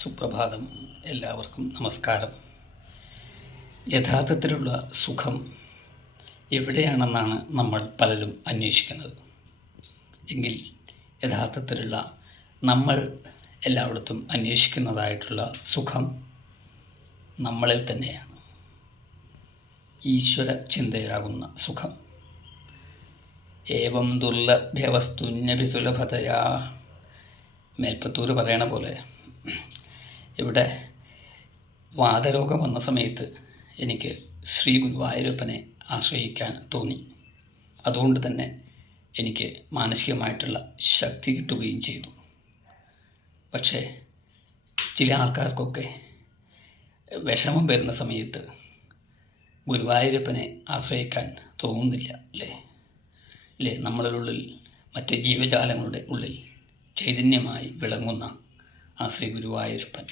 സുപ്രഭാതം. എല്ലാവർക്കും നമസ്കാരം. യഥാർത്ഥത്തിലുള്ള സുഖം എവിടെയാണെന്നാണ് നമ്മൾ പലരും അന്വേഷിക്കുന്നത്. എങ്കിൽ യഥാർത്ഥത്തിലുള്ള നമ്മൾ എല്ലായിടത്തും അന്വേഷിക്കുന്നതായിട്ടുള്ള സുഖം നമ്മളിൽ തന്നെയാണ്. ഈശ്വര ചിന്തയാകുന്ന സുഖം. ഏവം ദുർലഭ്യവസ്തുന്യഭിസുലഭതയാ മേൽപ്പത്തൂർ പറയണ പോലെ ഇവിടെ വാതരോഗം വന്ന സമയത്ത് എനിക്ക് ശ്രീ ഗുരുവായൂരപ്പനെ ആശ്രയിക്കാൻ തോന്നി. അതുകൊണ്ട് തന്നെ എനിക്ക് മാനസികമായിട്ടുള്ള ശക്തി കിട്ടുകയും ചെയ്തു. പക്ഷേ ചില ആൾക്കാർക്കൊക്കെ വിഷമം വരുന്ന സമയത്ത് ഗുരുവായൂരപ്പനെ ആശ്രയിക്കാൻ തോന്നുന്നില്ല അല്ലേ? നമ്മളുള്ളിൽ മറ്റ് ജീവജാലങ്ങളുടെ ഉള്ളിൽ ചൈതന്യമായി വിളങ്ങുന്ന ആ ശ്രീ ഗുരുവായൂരപ്പൻ.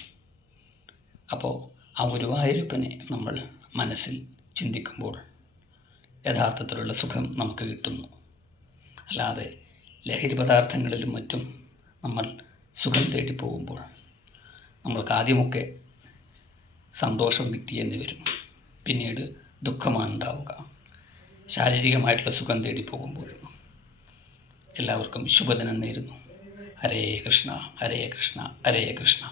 അപ്പോൾ ആ ഗുരുവായൂരപ്പനെ നമ്മൾ മനസ്സിൽ ചിന്തിക്കുമ്പോൾ യഥാർത്ഥത്തിലുള്ള സുഖം നമുക്ക് കിട്ടുന്നു. അല്ലാതെ ലഹരി പദാർത്ഥങ്ങളിലും മറ്റും നമ്മൾ സുഖം തേടി പോകുമ്പോൾ നമ്മൾക്ക് ആദ്യമൊക്കെ സന്തോഷം കിട്ടിയെന്ന് വരും, പിന്നീട് ദുഃഖമാണ് ഉണ്ടാവുക ശാരീരികമായിട്ടുള്ള സുഖം തേടി പോകുമ്പോഴും. എല്ലാവർക്കും ശുഭദിനം നേരുന്നു. ഹരേ കൃഷ്ണ ഹരേ കൃഷ്ണ ഹരേ കൃഷ്ണ.